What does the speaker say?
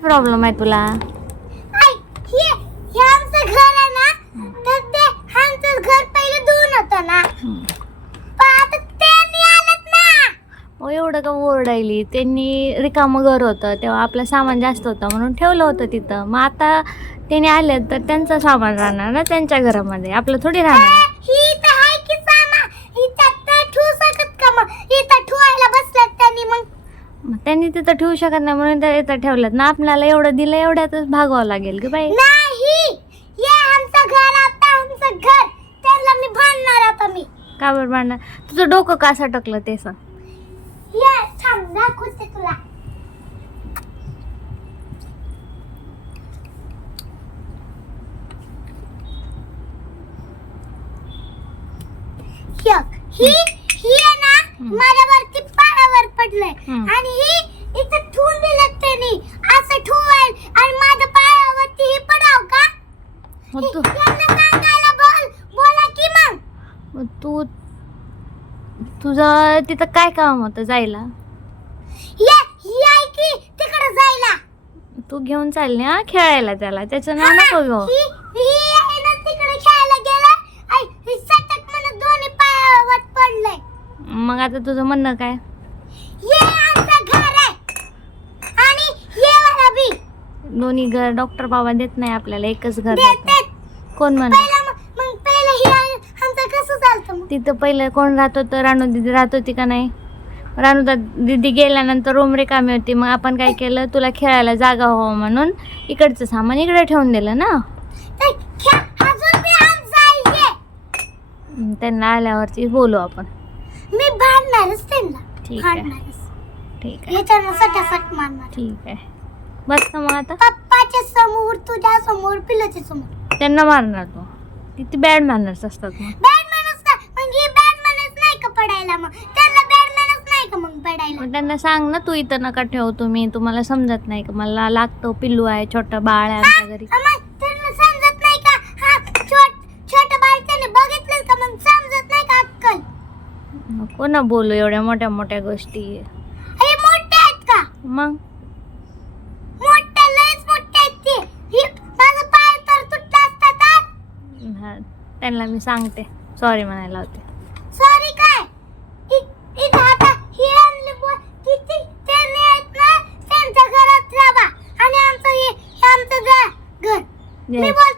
Problem आहे तुला? हे आमचं घर आहे ना, तर ते आमचं घर पहिले दोन होतं ना, पण आता ते नाही आलेत ना. हो, एवढं का ओरडायली? त्यांनी रिकामं घर होतं तेव्हा आपलं सामान जास्त होतं म्हणून ठेवलं होतं तिथं. मग आता त्यांनी आले तर त्यांचं सामान राहणार ना त्यांच्या घरामध्ये, आपलं थोडी राहणार. ही तर आहे की सामान, इथं तर ठेवू शकत का? मग इथं ठेवायला बसल्यात त्यांनी. मग त्यांनी तिथं ठेवू शकत नाही म्हणून त्या इथं ठेवलं ना. आपल्याला एवढं दिलं, एवढ्यातच भागवावं लागेल की बाई. नाही, हे आमचं घर, आता आमचं घर, त्याला मी भांडणार आता मी. का बरं भांडणार? तुझं डोकं का सटकलं ते सांग. ये थांब, दाखवते तुला. ही आहे ना, माझ्यावरती पायावर पडलंय आणि ही इथं ठेवून दिलं त्यांनी. असं ठेवाय आणि माझ्या पायावरती ही पडाव का? मग तू यांना सांगायला बोला की मग. मग तुझं तिथं काय काम होतं जायला? ही आहे की तिकडे जायला. तू घेऊन चालली हा खेळायला त्याला, त्याचं नाव नको घेऊ. ही आहे ना, तिकडे खेळायला गेला आणि सटक म्हणून दोन्ही पायावर पडलंय. मग आता तुझं म्हणणं काय? हे आमचं घर आहे आणि हे वाला बी दोन्ही घर डॉक्टर बाबा देत नाही आपल्याला, एकच घर देतात. देतात. कोण म्हण? मग पहिलं हे आमचं कसं चालतं मग? तिथं पहिलं कोण राहत होतं? रानू दीदी राहत होती का नाही? रानू दीदी गेल्यानंतर रूम रिकामी होती. मग आपण काय केलं, तुला खेळायला जागा हो म्हणून इकडचं सामान इकडे ठेवून दिलं ना. अजून बी आमचं आहे हे. त्यांना आल्यावरती बोलू आपण. मी भांडणारच त्यांना. ठीक आहे. भांडणारच. ठीक आहे, याच्यानं सटासट मारणार. ठीक आहे. बस का मग आता? पप्पाच्या समोर, तुझ्या समोर, पिलाच्या समोर. त्यांना मारणार तू? किती बॅड मॅनर्स असतात मग. बॅड मॅनर्स का? मग ही बॅड मॅनर्स नाही का पडायला? मग त्यांना बॅड मॅनर्स नाही का मग पडायला? मग त्यांना सांग ना, तू इथं नका ठेव, तुम्हाला समजत नाही का? मला लागतं, पिल्लू आहे, छोटं बाळ आहे आमच्या घरी. मग त्यांना समजत नाही का? हा छोटं बाळ त्याने बघितलं का? मग समजत नाही का अक्कल? नको ना बोलू एवढ्या मोठ्या मोठ्या गोष्टी. हे मोठे आहेत का? मग मोठे, लयच मोठे आहेत ते. माझा पाय तर तुटला असता तर. हा, त्यांना मी सांगते, सॉरी म्हणायला होते. सॉरी काय? इथं आता हे आणले किती त्यांनी आहेत ना, त्यांच्या घरात राहा आणि आमचं हे आमचं घर. मी बोलते